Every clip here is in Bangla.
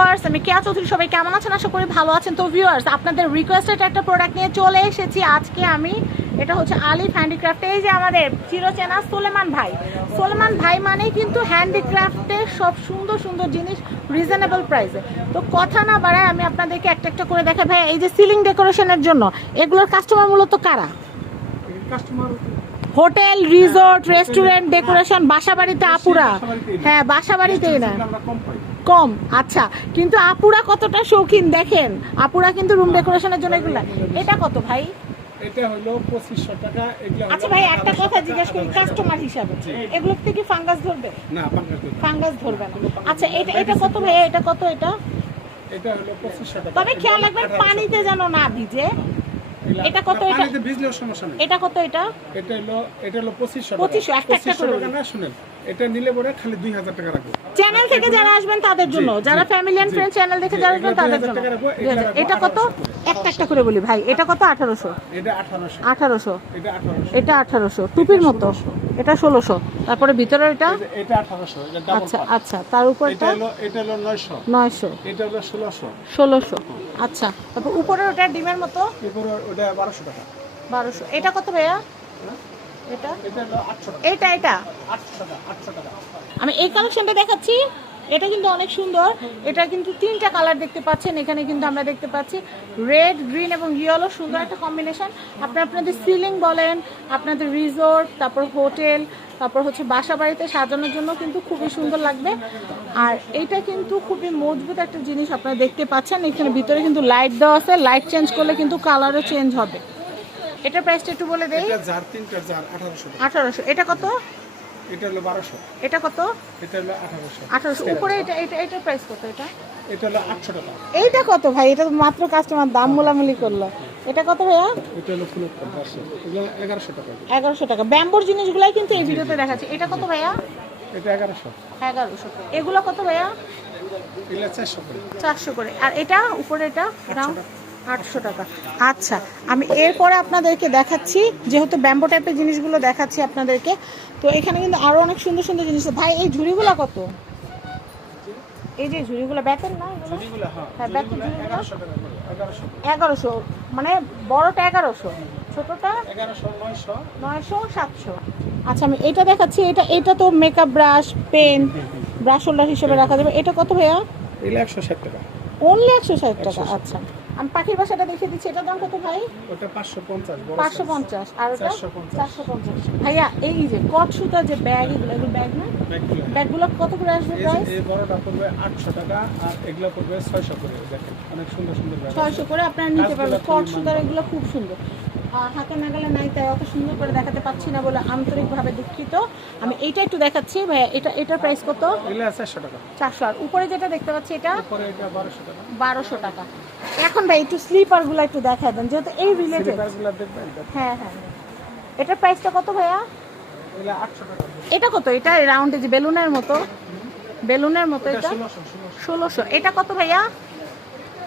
ভিউয়ার্স আমি কেয়া চৌধুরী, সবাই কেমন আছেন? আশা করি ভালো আছেন। তো ভিউয়ার্স আপনাদের রিকোয়েস্টেড একটা প্রোডাক্ট নিয়ে চলে এসেছি। আজকে আমি, এটা হচ্ছে আলিফ হ্যান্ডিক্রাফট এই যে আমাদের চিরচেনা সোলেমান ভাই। সোলেমান ভাই মানেই কিন্তু হ্যান্ডিক্রাফটের সব সুন্দর সুন্দর জিনিস রিজনেবল প্রাইসে তো কথা না বাড়ায় আমি আপনাদেরকে একটা একটা করে দেখাই। ভাই এই যে সিলিং ডেকোরেশনের জন্য, এগুলোর কাস্টমার মূলত কারা? হোটেল, রিসোর্ট রেস্টুরেন্ট ডেকোরেশন বাসা বাড়িতে আপুরা। হ্যাঁ বাসা বাড়িতেই না কম। আচ্ছা কিন্তু আপুরা কতটা শৌখিন দেখেন। আপুরা কিন্তু রুম ডেকোরেশনের জন্য এগুলো এটা কত ভাই? এটা হলো পঁচিশশো টাকা এগুলো আচ্ছা ভাই একটা কথা জিজ্ঞেস করি কাস্টমার হিসাবে। এগুলো থেকে ফাঙ্গাস ধরবে? না। ফাঙ্গাস ধরবে না। আচ্ছা এটা এটা কত ভাই? এটা কত এটা? এটা হলো পঁচিশশো টাকা। তবে খেয়াল রাখবেন পানিতে যেন না ভিজে। 1800 এটা কত এটা? ভিজলেও সমস্যা নেই। এটা কত এটা? এটা হলো এটা হলো পঁচিশশো 2500, একটা একটা করে। টাকা না শুনেন এটা নিলে পরে খালি দুই হাজার টাকা রাখব। চ্যানেল থেকে যারা আসবেন তাদের জন্য যারা ফ্যামিলি এন্ড। ফ্রেন্ড চ্যানেল দেখে যারা আসবেন তাদের জন্য। 2000 এটা কত? 1800 একটা একটা করে বলি ভাই এটা কত? আঠারোশো। আঠারোশো। এটা আঠারোশো। টুপির মতো। এটা ষোলোশো। তারপরে ভিতরে এটা? আচ্ছা আচ্ছা তার এটা হলো এটা হলো নয়শো। এটা হলো ষোলোশো। ষোলোশো। আচ্ছা তারপর উপরে ওটা ডিমের মতো? ওটা বারোশো টাকা। বারোশো। এটা কত ভাইয়া? এটা এটা এটা এটা? আটশো টাকা আটশো টাকা। আমি এই কালেকশনটা দেখাচ্ছি। এটা কিন্তু অনেক সুন্দর। এটা কিন্তু তিনটা কালার দেখতে পাচ্ছেন। এখানে কিন্তু আমরা দেখতে পাচ্ছি রেড গ্রিন এবং ইয়েলো সুন্দর একটা কম্বিনেশন। আপনার আপনাদের সিলিং বলেন আপনাদের রিসোর্ট তারপর হোটেল তারপর হচ্ছে বাসা বাড়িতে সাজানোর জন্য কিন্তু খুবই সুন্দর লাগবে। আর এটা কিন্তু খুবই মজবুত একটা জিনিস আপনারা দেখতে পাচ্ছেন। এখানে ভিতরে কিন্তু লাইট দেওয়া আছে। লাইট চেঞ্জ করলে কিন্তু কালারও চেঞ্জ হবে। এটার প্রাইসটা একটু বলে দেই। এটা টাকা। আঠারোশো। এটা কত? এটা হলো বারোশো। এটা কত? এটা হলো আঠারোশো। আঠারোশো। উপরে এটা এটা এটার প্রাইস কত এটা? এটা হলো আটশো টাকা। এইটা কত ভাই? এটা তো মাত্র কাস্টমার দাম মোলামুলি করল। এটা কত ভাইয়া? এটা হলো ফুল পাঁচশো এগুলো এগারোশো টাকা। এগারোশো টাকা। ব্যাম্বোর জিনিসগুলাই কিন্তু এই ভিডিওতে দেখাচ্ছে। এটা কত ভাইয়া? এটা এগারোশো। এগারোশো এগুলো কত ভাইয়া? এগুলো চারশো করে। চারশো করে। আর এটা? উপরে এটা? দাম আটশো টাকা। আচ্ছা আমি এরপরে আপনাদেরকে দেখাচ্ছি যেহেতু ব্যাম্বো টাইপের জিনিসগুলো দেখাচ্ছি আপনাদেরকে। তো এখানে কিন্তু আরও অনেক সুন্দর সুন্দর জিনিস আছে। ভাই এই ঝুড়িগুলো কত? এই যে ঝুড়িগুলো ব্যাটের না? হ্যাঁ হ্যাঁ, ঝুড়িগুলো? এগারোশো মানে বড়টা এগারোশো ছোটটা নয়শো। সাতশো। আচ্ছা আমি এটা দেখাচ্ছি এটা এটা তো makeup brush pen brush holder হিসেবে রাখা যাবে। এটা কত ভাইয়া? এগুলো একশো ষাট টাকা। অনলি একশো ষাট টাকা আচ্ছা। আমি পাখির বাসাটা দেখিয়ে দিচ্ছি। এটার দাম কত ভাই? ওটা পাঁচশো পঞ্চাশ বড় পাঁচশো size। পঞ্চাশ। আর ওটা? 450 চারশো পঞ্চাশ। ভাইয়া এই যে কট সুতা যে ব্যাগ এগুলো এগুলো ব্যাগ না? ব্যাগগুলো। কত করে আসবে প্রাইস এই বড়টা পড়বে আটশো টাকা আর এগুলো পড়বে ছয়শো করে দেখেন। অনেক সুন্দর সুন্দর ব্যাগ ছয়শো করে আপনারা নিতে পারবেন। কট সুতার এগুলো খুব সুন্দর। হাতে নাগালে নাই তাই অত সুন্দর করে দেখাতে পাচ্ছি না বলে আন্তরিকভাবে দুঃখিত। আমি এইটা একটু দেখাচ্ছি ভাইয়া এটা এটার প্রাইস কত? চারশো টাকা। চারশো। আর উপরে যেটা দেখতে পাচ্ছি এটা? বারোশো টাকা। এখন ভাই একটু স্লিপারগুলো একটু দেখা দেন যেহেতু এই রিলেটেড স্লিপারগুলো দেখবেন? হ্যাঁ হ্যাঁ। এটার প্রাইসটা কত ভাইয়া? এটা কত? এটা রাউন্ডে যে বেলুনের মতো। বেলুনের মতো এটা ষোলোশো। এটা কত ভাইয়া?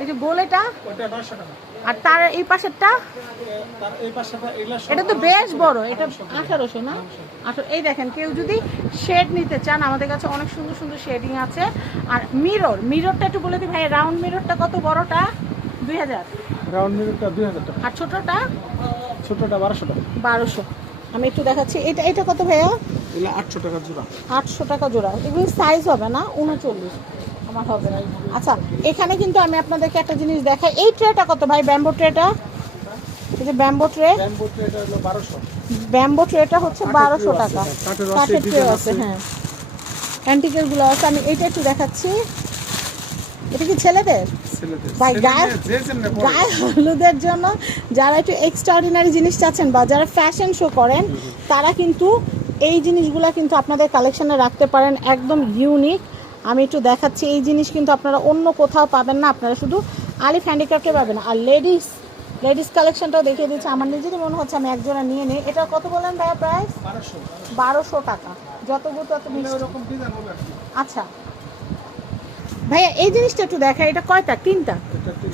এই যে গোল এটা? আর তার এই পাশেরটা? এটা তো বেশ বড় এটা আঠারোশো না? আঠারো এই দেখেন কেউ যদি শেড নিতে চান আমাদের কাছে অনেক সুন্দর সুন্দর শেডিং আছে। আর মিরর মিররটা একটু বলে দিই ভাই রাউন্ড মিররটা কত বড়টা? দুই হাজার। রাউন্ড মিররটা দুই হাজার টাকা। আর ছোটটা? ছোটটা বারোশো টাকা। বারোশো। আমি একটু দেখাচ্ছি এটা এটা কত ভাইয়া? আটশো টাকা জোড়া। আটশো টাকা জোড়া। এগুলো সাইজ হবে না? উনচল্লিশ। আমার হবে আচ্ছা এখানে কিন্তু আমি আপনাদেরকে একটা জিনিস দেখাই। এই ট্রেটা কত ভাই? ব্যাম্বো ট্রেটা এই যে ব্যাম্বো ট্রে ব্যাম্বু ট্রেটা হচ্ছে বারোশো টাকা। কাঠের ট্রে আছে। হ্যাঁ। আছে আমি একটু দেখাচ্ছি। এটা কি ছেলেদের? ভাই, গায়ে-। গায়ে হলুদের জন্য যারা একটু এক্সট্রাঅর্ডিনারি জিনিস চাচ্ছেন বা যারা ফ্যাশন শো করেন তারা কিন্তু এই জিনিসগুলো কিন্তু আপনাদের কালেকশনে রাখতে পারেন। একদম ইউনিক আমি একটু দেখাচ্ছি এই জিনিস কিন্তু আপনারা অন্য কোথাও পাবেন না। আপনারা শুধু আলিফ হ্যান্ডিক্রাফটে পাবেন। আর লেডিস লেডিস কালেকশনটাও দেখিয়ে দিচ্ছি। আমার নিজেরই মনে হচ্ছে আমি একজোড়া নিয়ে নিই। এটা কত বলেন ভাইয়া প্রাইস বারোশো টাকা। যতগুলো তত। আচ্ছা। ভাইয়া এই জিনিসটা একটু দেখা এটা কয়টা? তিনটা?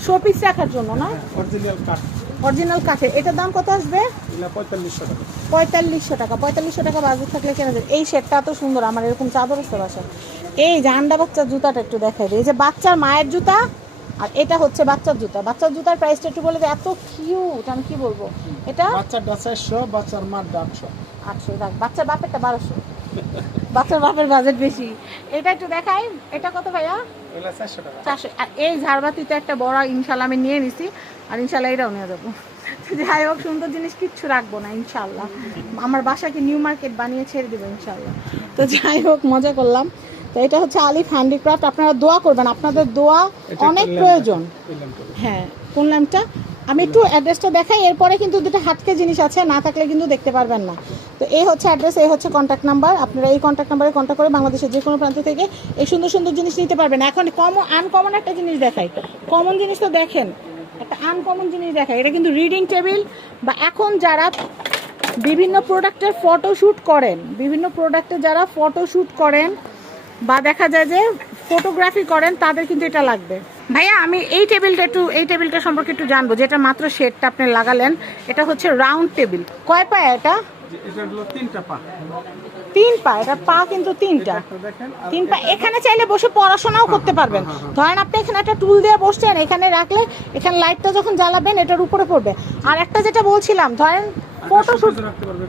শোপিস রাখার জন্য না? অরিজিনাল কাঠ অরিজিনাল কাঠের। এটার দাম কত আসবে? পঁয়তাল্লিশশো টাকা। পঁয়তাল্লিশশো টাকা। পঁয়তাল্লিশশো টাকা বাজেট থাকলে কেনা যায়। এই সেটটা এত সুন্দর আমার এরকম চাদর আছে বাসা। এই যে আন্ডা বাচ্চার জুতাটা একটু দেখাই এই যে বাচ্চার মায়ের জুতা আর এটা হচ্ছে বাচ্চার জুতা। বাচ্চার জুতার প্রাইসটা একটু বলে এত কিউট আমি কি বলব? এটা? বাচ্চারটা চারশো বাচ্চার মার আটশো আটশো থাক বাচ্চার বাপেরটা বারোশো। বাচ্চার বাপের বাজেট বেশি। এটা একটু দেখাই। এটা কত ভাইয়া? চারশো আর এই ঝাড়বাতিতে একটা বড় ইনশাল্লাহ আমি নিয়ে নিছি। আর ইনশাল্লাহ এটাও নিয়ে যাব। যাই হোক সুন্দর জিনিস কিচ্ছু রাখব না ইনশাল্লাহ। আমার বাসাকে নিউ মার্কেট বানিয়ে ছেড়ে দেবো ইনশাল্লাহ। তো যাই হোক মজা করলাম। তো এটা হচ্ছে আলিফ হ্যান্ডিক্রাফট আপনারা দোয়া করবেন আপনাদের দোয়া অনেক প্রয়োজন। হ্যাঁ কোন ল্যাম্পটা আমি একটু অ্যাড্রেসটা দেখাই এরপরে কিন্তু দুটো হাটকে জিনিস আছে না থাকলে কিন্তু দেখতে পারবেন না। তো এই হচ্ছে অ্যাড্রেস এই হচ্ছে কন্ট্যাক্ট নাম্বার আপনারা এই কন্ট্যাক্ট নাম্বারে কন্ট্যাক্ট করে বাংলাদেশের যে কোনো প্রান্ত থেকে এই সুন্দর সুন্দর জিনিস নিতে পারবেন। এখন কমন আনকমন একটা জিনিস দেখাই। কমন জিনিস তো দেখেন একটা আনকমন জিনিস দেখায়। এটা কিন্তু রিডিং টেবিল বা এখন যারা বিভিন্ন প্রোডাক্টের ফটোশ্যুট করেন, বিভিন্ন প্রোডাক্টে যারা ফটোশ্যুট করেন বা দেখা যায় যে ফটোগ্রাফি করেন, তাদের কিন্তু এটা লাগবে। ভাইয়া, আমি এই টেবিলটা একটু, এই টেবিলটা সম্পর্কে একটু জানব, যেটা মাত্র শেডটা আপনি লাগালেন, এটা হচ্ছে রাউন্ড টেবিল কয় পায় এটা? এটা হলো তিনটা পা। তিন পা এটা পা কিন্তু তিনটা। তিন পা এখানে চাইলে বসে পড়াশোনাও করতে পারবেন। ধরেন আপনি এখানে একটা টুল দিয়ে বসছেন এখানে রাখলে এখানে লাইটটা যখন জ্বালাবেন এটার উপরে পড়বে। আর একটা যেটা বলছিলাম ধরেন ফটোশুট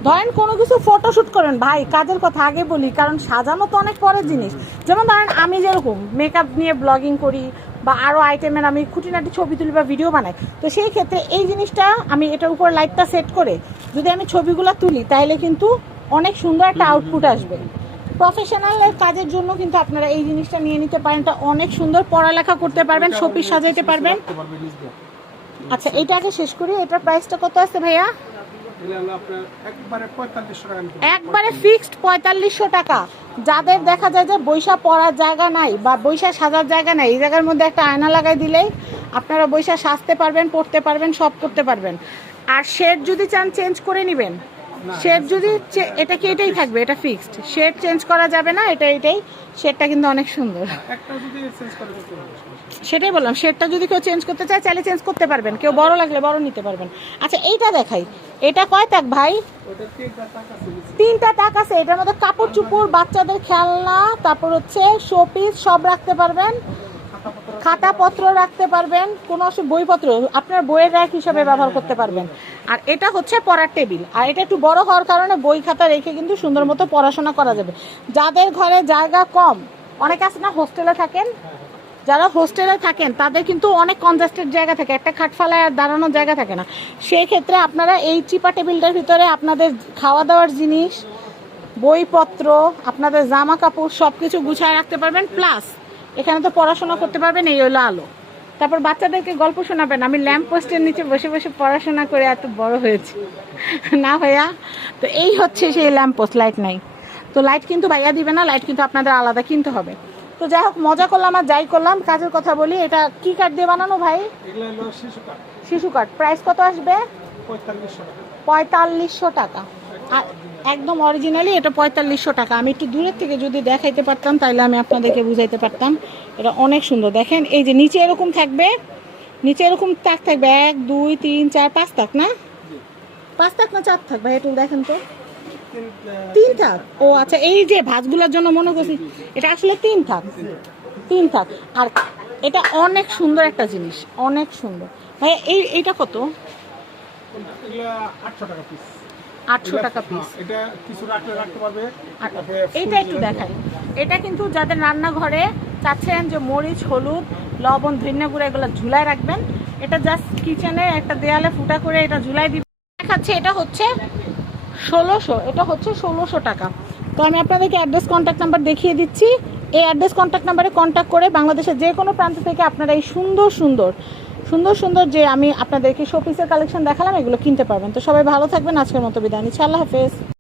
ধরেন কোনো কিছু ফটোশুট করেন ভাই কাজের কথা আগে বলি কারণ সাজানো তো অনেক পরের জিনিস। যেমন ধরেন আমি যেরকম মেকআপ নিয়ে ব্লগিং করি বা আরও আইটেমের আমি খুঁটিনাটি ছবি তুলি বা ভিডিও বানাই। তো সেই ক্ষেত্রে এই জিনিসটা আমি এটার উপর লাইটটা সেট করে যদি আমি ছবিগুলো তুলি তাহলে কিন্তু অনেক সুন্দর একটা আউটপুট আসবে। প্রফেশনাল কাজের জন্য কিন্তু আপনারা এই জিনিসটা নিয়ে নিতে পারেন। এটা অনেক সুন্দর পড়ালেখা করতে পারবেন শোপিস সাজাইতে পারবেন। আচ্ছা এটা আগে শেষ করি। এটার প্রাইসটা কত আছে ভাইয়া? একবারে ফিক্সড পঁয়তাল্লিশশো টাকা। যাদের দেখা যায় যে বৈশা পড়ার জায়গা নাই বা বৈশা সাজার জায়গা নাই, এই জায়গার মধ্যে একটা আয়না লাগাই দিলেই আপনারা বৈশা সাজতে পারবেন, পড়তে পারবেন, সব করতে পারবেন। আর শেড যদি চান চেঞ্জ করে নেবেন শেড যদি এটা কি এটাই থাকবে? এটা ফিক্সড শেড চেঞ্জ করা যাবে না এটা এটাই। শেডটা কিন্তু অনেক সুন্দর। সেটাই বললাম শেডটা যদি কেউ চেঞ্জ করতে চায় চাইলে চেঞ্জ করতে পারবেন। কেউ বড় লাগলে বড় নিতে পারবেন। আচ্ছা এইটা দেখাই। এটা কয় তাক ভাই? তিনটা টাক আছে এটার মধ্যে কাপড় চুপড় বাচ্চাদের খেলনা তারপর হচ্ছে শোপিস সব রাখতে পারবেন। খাতাপত্র রাখতে পারবেন, কোনো বইপত্র, আপনার বইয়ের র্যাক হিসাবে ব্যবহার করতে পারবেন। আর এটা হচ্ছে পড়ার টেবিল। আর এটা একটু বড় হওয়ার কারণে বই খাতা রেখে কিন্তু সুন্দর মতো পড়াশোনা করা যাবে। যাদের ঘরে জায়গা কম, অনেকে আছে না, হোস্টেলে থাকেন? যারা হোস্টেলে থাকেন, তাদের কিন্তু অনেক কনজাস্টেড জায়গা থাকে। একটা খাট ফালায় আর দাঁড়ানোর জায়গা থাকে না। সেই ক্ষেত্রে আপনারা এই চিপা টেবিলটার ভিতরে আপনাদের খাওয়া দাওয়ার জিনিস, বইপত্র, আপনাদের জামা কাপড় সব কিছু গুছায় রাখতে পারবেন। প্লাস এখানে তো পড়াশোনা করতে পারবেন এই হলো আলো। তারপর বাচ্চাদেরকে গল্প শোনাবেন। আমি ল্যাম্প পোস্টের নিচে বসে বসে পড়াশোনা করে এত বড় হয়েছি। না ভাইয়া? তো এই হচ্ছে সেই ল্যাম্প পোস্ট লাইট নাই। তো লাইট কিন্তু ভাইয়া দিবে না লাইট কিন্তু আপনাদের আলাদা কিনতে হবে। তো যাই হোক মজা করলাম আর যাই করলাম কাজের কথা বলি এটা কি কাঠ দিয়ে বানানো ভাই? শিশু কাঠ। প্রাইস কত আসবে? পঁয়তাল্লিশশো টাকা। পঁয়তাল্লিশশো টাকা। আর একদম অরিজিনালি এটা পঁয়তাল্লিশশো টাকা। আমি একটু দূরের থেকে যদি দেখাইতে পারতাম তাহলে আমি আপনাদেরকে বুঝাইতে পারতাম। এটা অনেক সুন্দর। দেখেন, এই যে নিচে এরকম থাকবে, নিচে এরকম তাক থাকবে। এক, দুই, তিন, চার, পাঁচ তাক না? পাঁচ তাক না চার থাক? ভাই দেখেন তো। তিন থাক? ও আচ্ছা এই যে ভাঁজগুলোর জন্য মনে করছি, এটা আসলে তিন থাক? তিন থাক। আর এটা অনেক সুন্দর একটা জিনিস। অনেক সুন্দর। ভাই এই, এইটা কত? আটশো টাকা পিস আটশো টাকা পিস এটা কিছু রাখলে রাখতে পারবে আর এইটা একটু দেখাই। এটা কিন্তু যাদের রান্নাঘরে চাচ্ছেন যে মরিচ হলুদ লবণ ধনিয়া গুঁড়া এগুলো ঝুলায় রাখবেন এটা জাস্ট কিচেনে একটা দেয়ালে ফুটা করে এটা ঝুলাই দিবেন। দেখাচ্ছে এটা হচ্ছে ষোলোশো এটা হচ্ছে ষোলোশো টাকা। তো আমি আপনাদেরকে অ্যাড্রেস কন্ট্যাক্ট নাম্বার দেখিয়ে দিচ্ছি। এই অ্যাড্রেস কন্ট্যাক্ট নাম্বারে কন্ট্যাক্ট করে বাংলাদেশের যে কোনো প্রান্ত থেকে আপনারা এই সুন্দর সুন্দর সুন্দর সুন্দর যে আমি আপনাদেরকে শোপিসের কালেকশন দেখালাম, এগুলো কিনতে পারবেন। তো সবাই ভালো থাকবেন। আজকের মতো বিদায় নিচ্ছি। আল্লাহ হাফেজ।